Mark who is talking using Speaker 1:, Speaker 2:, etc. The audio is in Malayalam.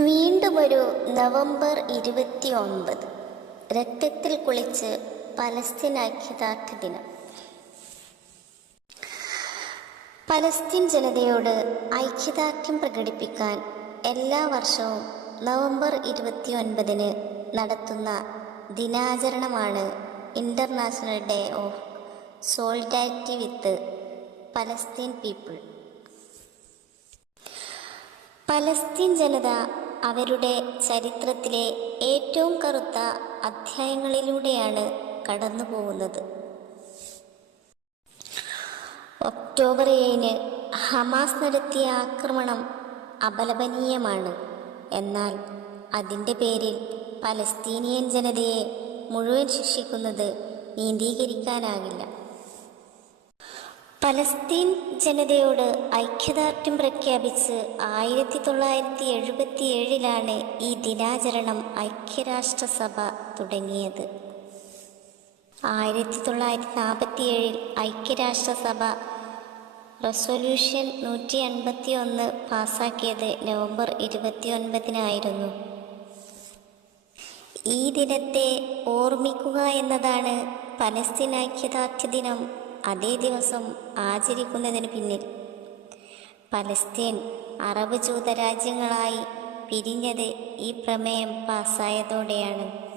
Speaker 1: വീണ്ടും ഒരു നവംബർ ഇരുപത്തി ഒൻപത് രക്തത്തിൽ കുളിച്ച് ഐക്യദാർഢ്യ ദിനം. പലസ്തീൻ ജനതയോട് ഐക്യദാർഢ്യം പ്രകടിപ്പിക്കാൻ എല്ലാ വർഷവും നവംബർ ഇരുപത്തി ഒൻപതിന് നടത്തുന്ന ദിനാചരണമാണ് international day of solidarity with Palestine people Palestine ജനത അവരുടെ ചരിത്രത്തിലെ ഏറ്റവും കറുത്ത അധ്യായങ്ങളിലൂടെയാണ് കടന്നു പോകുന്നത് ഒക്ടോബർ ഏഴിന് ഹമാസ് നടത്തിയ ആക്രമണം അപലപനീയമാണ്. എന്നാൽ അതിന്റെ പേരിൽ പലസ്തീനിയൻ ജനതയെ മുഴുവൻ ശിക്ഷിക്കുന്നത് നീതീകരിക്കാനാകില്ല. പലസ്തീൻ ജനതയോട് ഐക്യദാർഢ്യം പ്രഖ്യാപിച്ച് ആയിരത്തി തൊള്ളായിരത്തി എഴുപത്തി ഏഴിലാണ് ഈ ദിനാചരണം ഐക്യരാഷ്ട്രസഭ തുടങ്ങിയത്. ആയിരത്തി തൊള്ളായിരത്തി നാൽപ്പത്തി ഏഴിൽ ഐക്യരാഷ്ട്രസഭ റെസൊല്യൂഷൻ നൂറ്റി അൻപത്തി ഒന്ന് പാസാക്കിയത് നവംബർ ഇരുപത്തി ഒൻപതിനായിരുന്നു ഈ ദിനത്തെ ഓർമ്മിക്കുക എന്നതാണ് പലസ്തീൻ ഐക്യദാർഢ്യ ദിനം അതേ ദിവസം ആചരിക്കുന്നതിന് പിന്നിൽ പലസ്തീൻ അറബ് ജൂതരാജ്യങ്ങളായി പിരിഞ്ഞത് ഈ പ്രമേയം പാസ്സായതോടെയാണ്.